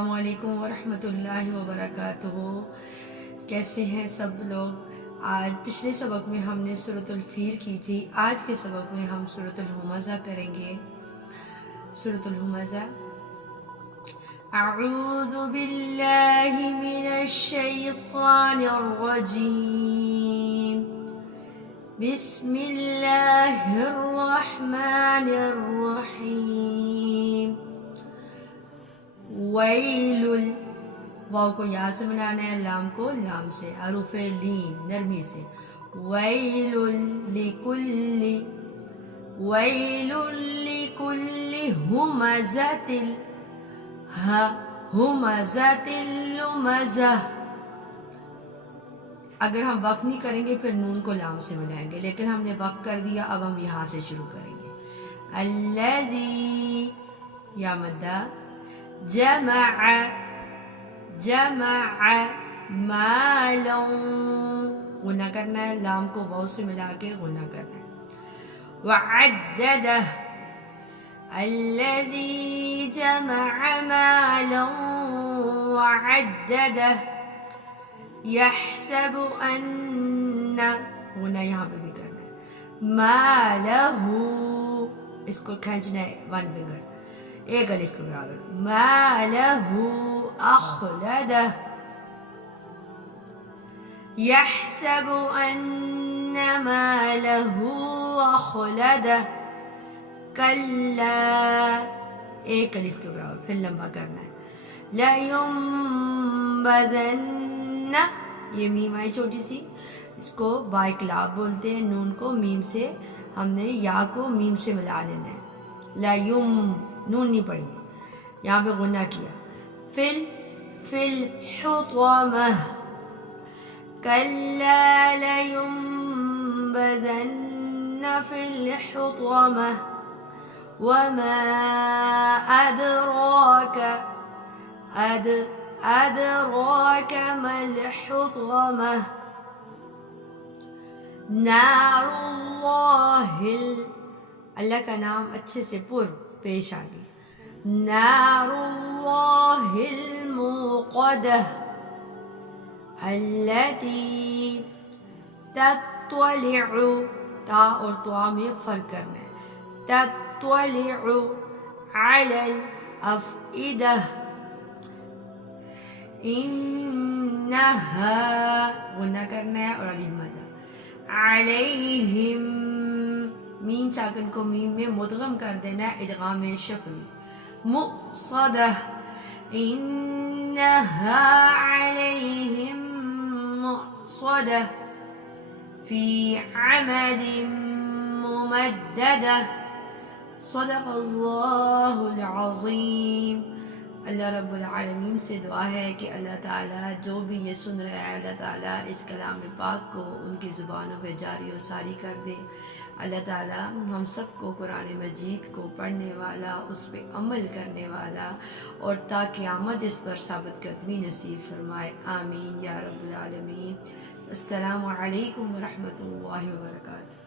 السلام علیکم ورحمۃ اللہ وبرکاتہ۔ کیسے ہیں سب لوگ؟ آج پچھلے سبق میں ہم نے سورۃ الفیل کی تھی، آج کے سبق میں ہم سورۃ الہمزہ کریں گے۔ سورۃ الہمزہ۔ اعوذ باللہ من الشیطان الرجیم، بسم اللہ الرحمن الرحیم۔ ویل، واو کو یا سے بنانا ہے، لام کو لام سے، حروف لین نرمی سے۔ ویل لکل، ویل لکل ہمزۃ، ہمزۃ لمزہ۔ اگر ہم وقف نہیں کریں گے پھر نون کو لام سے ملائیں گے، لیکن ہم نے وقف کر دیا، اب ہم یہاں سے شروع کریں گے۔ الذی، یا مدہ، جمع، جمع مالا، غنہ کرنا ہے، لام کو واو سے ملا کے غنہ کرنا ہے۔ وعددہ، الذی جمع مالا وعددہ، یحسب ان، غنہ یہاں پہ بھی کرنا ہے، مالہ، اس کو کھینچنا ہے ون فنگر، ایک الف کے برابر، مالہ اخلدہ، یحسب ان مالہ اخلدہ، کلا، ایک الف کے برابر، پھر لمبا کرنا ہے، لینبذن، یہ میم آئی چھوٹی سی، اس کو بااقلاب بولتے ہیں، نون کو میم سے ہم نے یا کو میم سے ملا لینا ہے، لیم، نون نہیں پڑیں گے، یہاں پہ غنہ کیا۔ فل الحطمہ، کلا لینبذن فی الحطمہ، وما ادراک، ادراک ما الحطمہ، نار اللہ، اللہ کا نام اچھے سے پر پیش آ گئی، نار اللہ الموقدہ، التی تطلع، تا اور طوا میں فرق کرنا ہے، تطلع علی الافئدہ، انہا، غنہ کرنا ہے اور علی مدہ، علیہم، میم ساکن کو میم میں مدغم کر دینا ہے، ادغام شفوی، مؤصدہ، انہا علیہم مؤصدہ، فی عمد ممددہ، صدق اللہ العظیم۔ اللہ رب العالمین سے دعا ہے کہ اللہ تعالیٰ جو بھی یہ سن رہا ہے، اللہ تعالیٰ اس کلام پاک کو ان کی زبانوں پہ جاری و ساری کر دے۔ اللہ تعالیٰ ہم سب کو قرآن مجید کو پڑھنے والا، اس پہ عمل کرنے والا اور تا قیامت اس پر ثابت قدمی نصیب فرمائے، آمین یا رب العالمین۔ السلام علیکم ورحمۃ اللہ وبرکاتہ۔